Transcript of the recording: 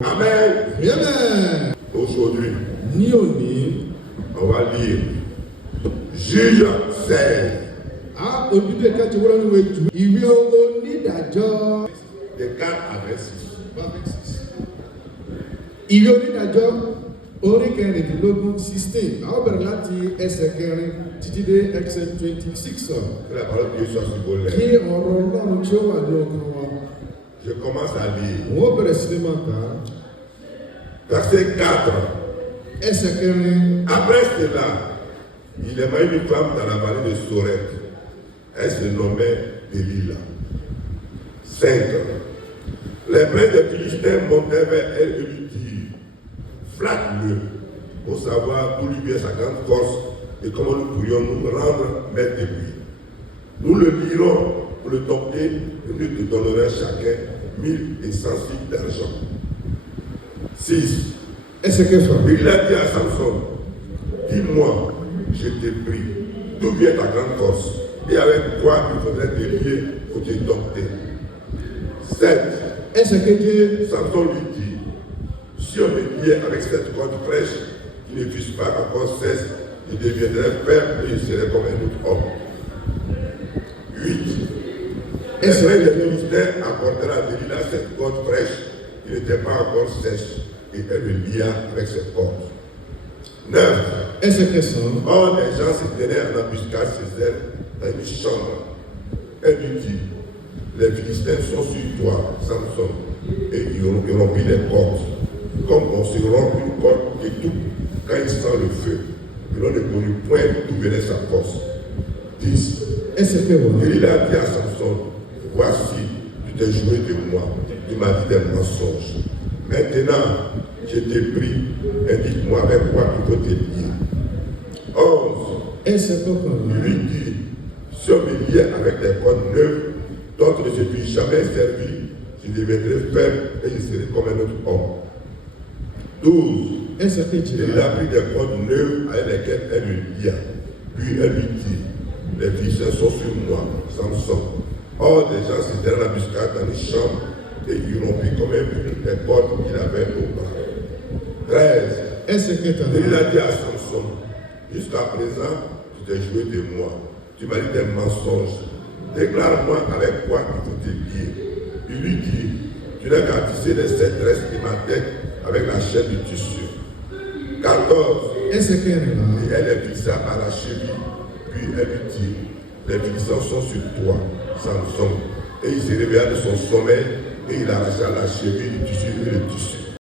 Amen. Amen. Aujourd'hui, on va lire Juge 16. Ìwé onídàájọ́. De 4 à 26. Ìwé onídàájọ́ orí kẹrìndínlógún 16. A ó bẹ̀rẹ̀ láti ẹsẹ̀ kẹrin títí dé ẹsẹ̀ 26. Que la parole de Dieu soit sur vos Kí lèvres. ọ̀rọ̀ Ọlọ́run tí ó wà ní ọkàn wọn. Je commence à lire. Wọ́n bẹ̀rẹ̀ sí ní máa kà á. Verset 4. Ẹsẹ̀ kẹrin. Après cela, il aima une femme dans la vallée de Sorek. Elle se nommait Delilah. 5. Les princes des Philistins montaient vers elle et lui dirent: flatte-le pour savoir d'où lui vient sa grande force et comment nous pourrions nous rendre maîtres de lui. Nous le lirons pour le dompter et nous te donnerons chacun 1100 cycles d'argent. 6. Ẹsẹ̀ kẹfà. Il a dit à Samson: dis-moi, je t'ai pris, d'où vient ta grande force et avec quoi il faudrait te lier pour te dompter. 7. Ẹsẹ̀ keje. Samson lui dit: si on me liait avec cette corde fraîche, qui ne puisse pas encore cesse, je deviendrai ferme et je serai comme un autre homme. 8. Les frères des Philistins apportèrent à Delilah cette corde fraîche qui n'était pas encore sèche, et elle le lia avec cette corde. 9. Ẹsẹ̀ kẹsàn-án. Or, les gens se tenaient en embuscade chez elle dans une chambre. Elle lui dit: les Philistins sont sur toi, Samson, et ils rompit les cordes. Comme on se rompt une corde et tout, quand il sent le feu, et l'on ne connut point d'où venait sa force. 10. Ẹsẹ̀ kẹwàá. Et il a dit à Samson: voici, tu t'es joué de moi, tu m'as dit des mensonges. Maintenant, je t'ai pris, indique-moi avec quoi tu veux te lier. 11. Ẹsẹ̀ Il kọkànlá. lui dit: si on me liait avec des cordes neuves, dont je ne suis jamais servi, je deviendrai faible et je serai comme un autre homme. 12. Ẹsẹ̀ Il kejìlá. a pris des cordes neuves avec lesquelles elle le lia. Puis elle lui dit: les Philistins sont sur moi, Samson. Or, des gens s'étaient dans l'embuscade dans une chambre et il rompit comme un fil les cordes qu'il avait au bras. 13. Ẹsẹ̀ Et il kẹtàlá. a dit à Samson: jusqu'à présent, tu t'es joué de moi. Tu m'as dit des mensonges. Déclare-moi avec quoi il faut te lier. Il lui dit: tu n'as qu'à tisser les cétresses de ma tête avec la chaîne du tissu. 14. Ẹsẹ̀ kẹrìnlá. Et elle est fixa à la cheville. Puis elle lui dit: les Philistins sont sur toi, Samson. Et il se réveilla de son sommeil et il arracha la cheville du tissu et le tissu